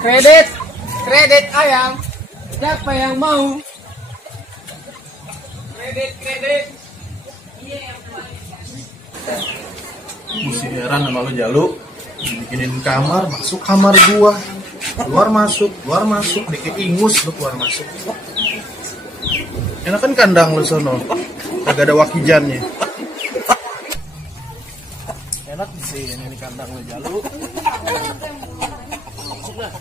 Kredit, kredit ayam. Siapa yang mau? Kredit, kredit. Mesti heran sama lu Jalu. Bikinin kamar, masuk kamar gua. Keluar masuk, dikit ingus lu keluar masuk. Enak kan kandang lu sono. Kagak ada wakijannya. Enak sih ini kandang lu Jalu. Masuklah.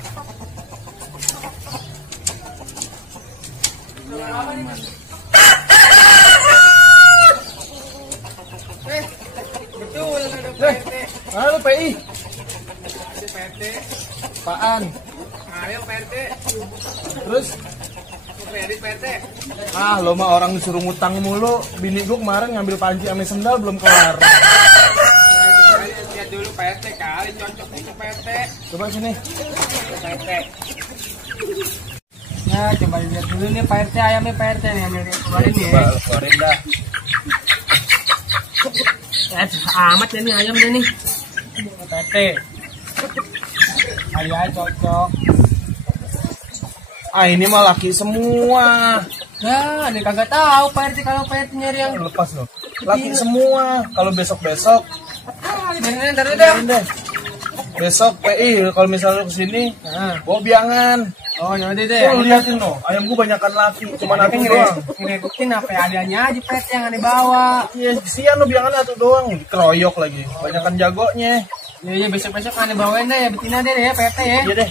Betul ada PRT. Halo PI. Ada PRT. Apaan? Ayo PRT. Terus? Kredit PRT. Ah, lo mah orang disuruh ngutang mulu. Bini gua kemarin ngambil panci ame sendal belum kelar. Lihat dulu PRT kali cocok itu PRT. Coba sini. PRT. Nah, coba lihat dulu nih PRT ayamnya PRT nih yang keluarin nih. Coba keluarin dah. Amat ya nih ayam deh nih. PRT. Ayam cocok. Ah, ini mah laki semua. Nah, ini kagak tahu PRT kalau PRT nyari yang Lepas loh. Laki semua. Kalau besok-besok ntar udah. besok PI kalau misalnya lu kesini, bawa biangan. Oh, yaudah deh. Tuh, liatin loh, ayam gua banyakan laki, cuma aku doang. Ngerebutin apa adanya aja PRT yang dibawa. Iya, kesian lo biangan satu doang, dikeroyok lagi. Banyakan jagonya. Iya, besok-besok aneh bawain deh ya, betina deh ya PRT ya. Iya deh.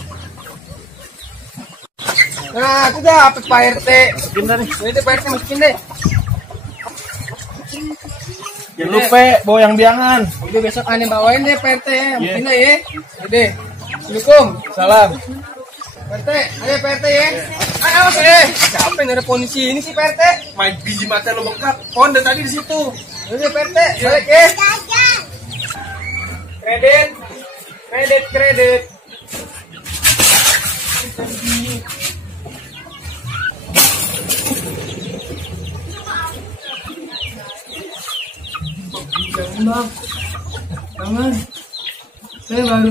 Nah, aku dapet Pak RT. Masukin dah nih. Ini Pak RT masukin deh. Jangan lupa bawa yang biangan. Udah besok aneh bawain deh Pak RT ya. Iya. Masukin deh ya. Udah. Assalamualaikum. Salam. Pak RT, ayo Pak RT ya. Ayo saya. Siapa yang ada kondisi ini sih Pak RT? Main biji mata lo bengkak. Pohon dari tadi di situ. Udah Pak RT, balik ya. Kredit. Kredit, kredit. Bang, jangan. Saya baru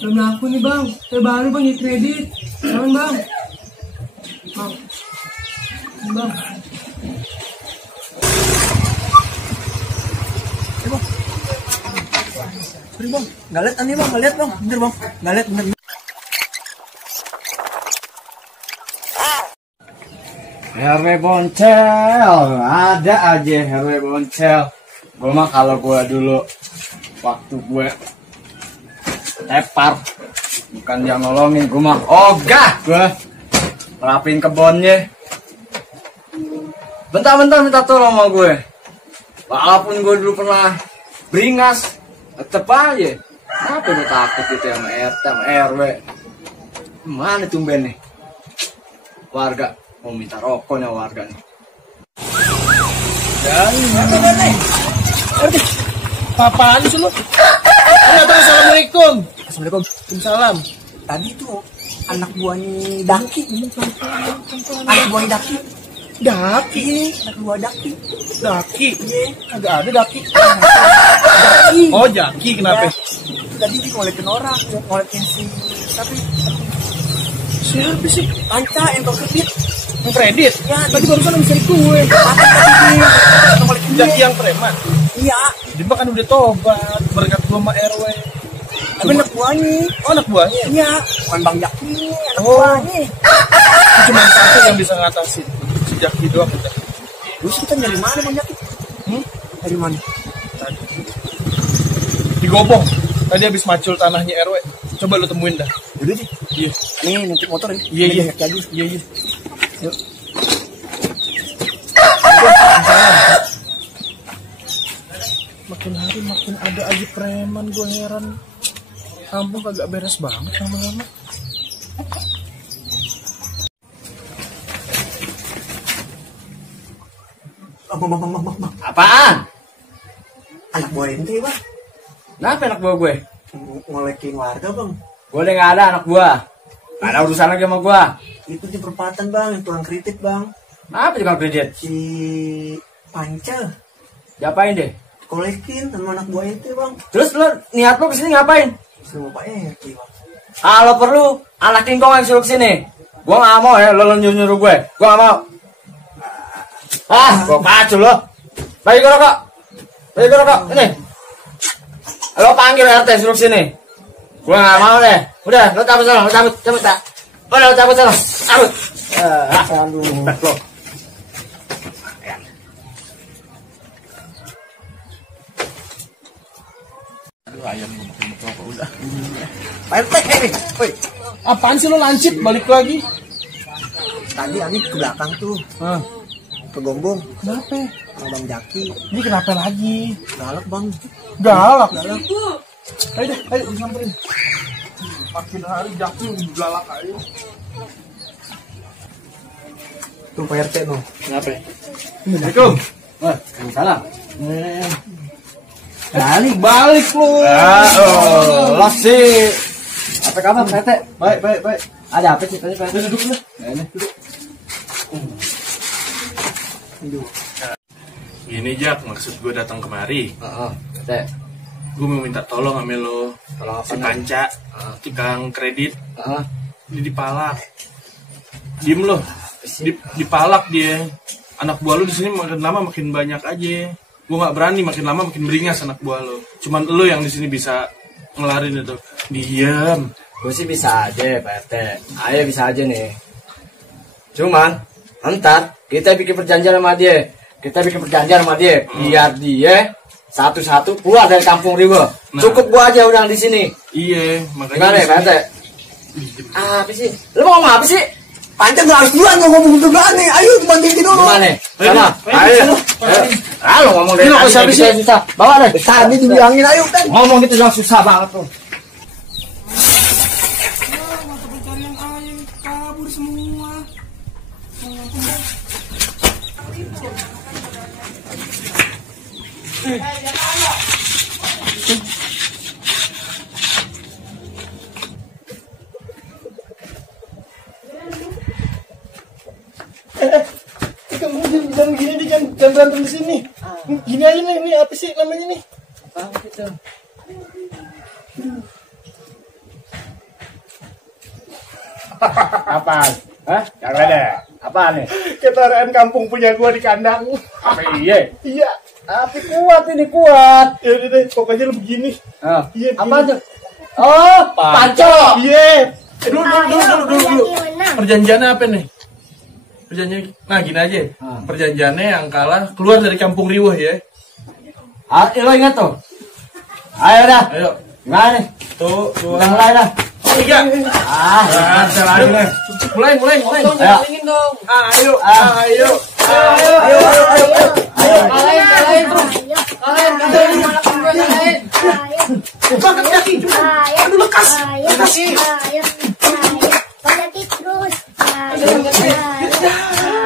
belum laku nih bang. Saya baru bang di kredit. Jangan bang. Bang. Bang. Sorry bang, nggak lihat aneh bang, nggak lihat bang. Bener bang, nggak lihat bener. RW Boncel, ada aja RW Boncel. Gue mah kalau gue dulu waktu gue tepar, bukan yang nolongin, gue mah ogah gue rapin kebonnya. Bentar-bentar minta tolong sama gue. Walaupun gue dulu pernah beringas, tetep aja. Kenapa gue takut gitu sama RT, sama RW? Mana tumben nih? Warga mau minta rokoknya warga nih. Dan apa nih? Apaan sih lu? Assalamualaikum. Assalamualaikum. Waalaikumsalam. Tadi tuh anak buahnya Daki. Anak buahnya Daki. Daki. Anak buah Daki. Daki. Iya. Agak ada Daki. Daki. Oh, Jaki kenapa? Tadi dia ngolekin orang, ngolekin si tapi Siapa sih? Anca yang kau kredit. Yang kredit? Ya, Tadi barusan habis dari gue. ngolekin Jaki yang preman. Iya. Dia mah kan udah tobat berkat gua sama RW. Tapi anak buahnya. Oh, anak buahnya. Iya. Bukan Bang Jaki, anak Oh. buahnya. Cuma satu yang bisa ngatasin. Si Jaki doang udah. Terus kita dari mana Bang Jaki? Dari mana? Digobong. Tadi habis macul tanahnya RW. Coba lu temuin dah. Udah deh. Iya. Ini nanti motor ini. Iya, iya. Jadi. Iya, iya. Yuk. Makin hari makin ada aja preman, gue heran. Kampung kagak beres banget lama-lama. Bang. Apaan? Anak buah ente Bang. Kenapa anak buah gue? Ngolekin warga Bang. Gue udah gak ada anak buah. Gak ada urusan lagi sama gue. Itu di perempatan Bang, yang tukang kritik Bang. Apa juga kredit? Si Panca Diapain deh? kolekin sama anak buah ente Bang. Terus lo niat lo kesini ngapain? Sama Pak RT Bang. Kalau perlu anak kingkong yang suruh sini. Gua nggak mau ya lo nyuruh gue. Gua nggak mau. Gua pacu lo. Bagi gue rokok. Ini. Lo panggil RT suruh sini. Gua nggak mau deh. Udah, lo cabut sana, cabut tak. Udah, lo cabut sana, cabut. Aduh. Lo. Ayam gue makin apa udah. Pak RT, woi. Apaan sih lo lancip balik lagi? Tadi Ani ke belakang tuh, ke Gombong. Kenapa? Sama Bang Jaki. Ini kenapa lagi? Galak Bang. Galak. Ayo disamperin. Makin hari Jaki galak aja. Tuh Pak RT no. Kenapa? Assalamualaikum. Waalaikumsalam. Balik lu. Lah sih. Apa kabar, Pak RT? Baik. Ada apa sih tadi, Pak RT? Duduk lu. Duduk. Gini Jak, maksud gue datang kemari. RT. Gue mau minta tolong sama lo. Tolong apa Si nih? Panca, tukang kredit, Ah, ini dipalak. Diem lo. Dipalak dia. Anak buah lo di sini makin lama makin banyak aja. Gue nggak berani, makin lama makin beringas anak buah lo. Cuman lo yang di sini bisa ngelarin itu. Diam. gue sih bisa aja, Pak RT. Ayo bisa aja nih. Cuman, ntar kita bikin perjanjian sama dia. Biar dia satu-satu keluar dari kampung Riwo. Nah. Cukup gua aja udah di sini. Iya, makanya. Gimana di ya, Pak sini- RT? Apa sih? Lu mau ngomong apa sih? Panca nggak harus duluan ngomong duluan nih. Ayo dibantuin dulu. Gimana? Sana. Ayo. Lu ngomong dari Ini tadi siapa kayak sih? gitu susah. Bawa deh. Tadi dibilangin ayo kan. Ngomong gitu yang susah banget tuh. Mata pencarian ayam kabur semua. Kamu jangan gini nih, jangan berantem di sini. Gini aja nih, ini apa sih namanya nih? Apa gitu? Apaan? Hah? Jangan ada. Apaan nih? Ketaraan kampung punya gua di kandang. Apa iya? Iya. Tapi kuat ini kuat. Ya udah deh, pokoknya lu begini. Ah, Iya, apa gini. tuh? Oh, panco. Iya. Dulu. Perjanjiannya apa nih? Perjanjian. Nah, gini aja. Perjanjiannya yang kalah keluar dari kampung Riwah ya. Ah, lo ingat tuh? Ayo dah. Ayo. Gimana nih? Tuh, dua, Udah mulai dah. tiga. Ah, Saya lagi nih. Mulai. Ayo. Jalingin dong. Ayo. Kalahin. Malakin gue kalahin. Banget kaki. Aduh lekas.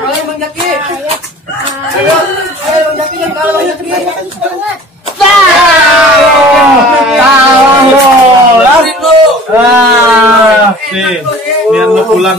Kalahin Bang Jaki. Ayo Bang Jaki yang kalah Bang Jaki. Kalah lo. Kalahin lu. Ah. Nih, biar lu pulang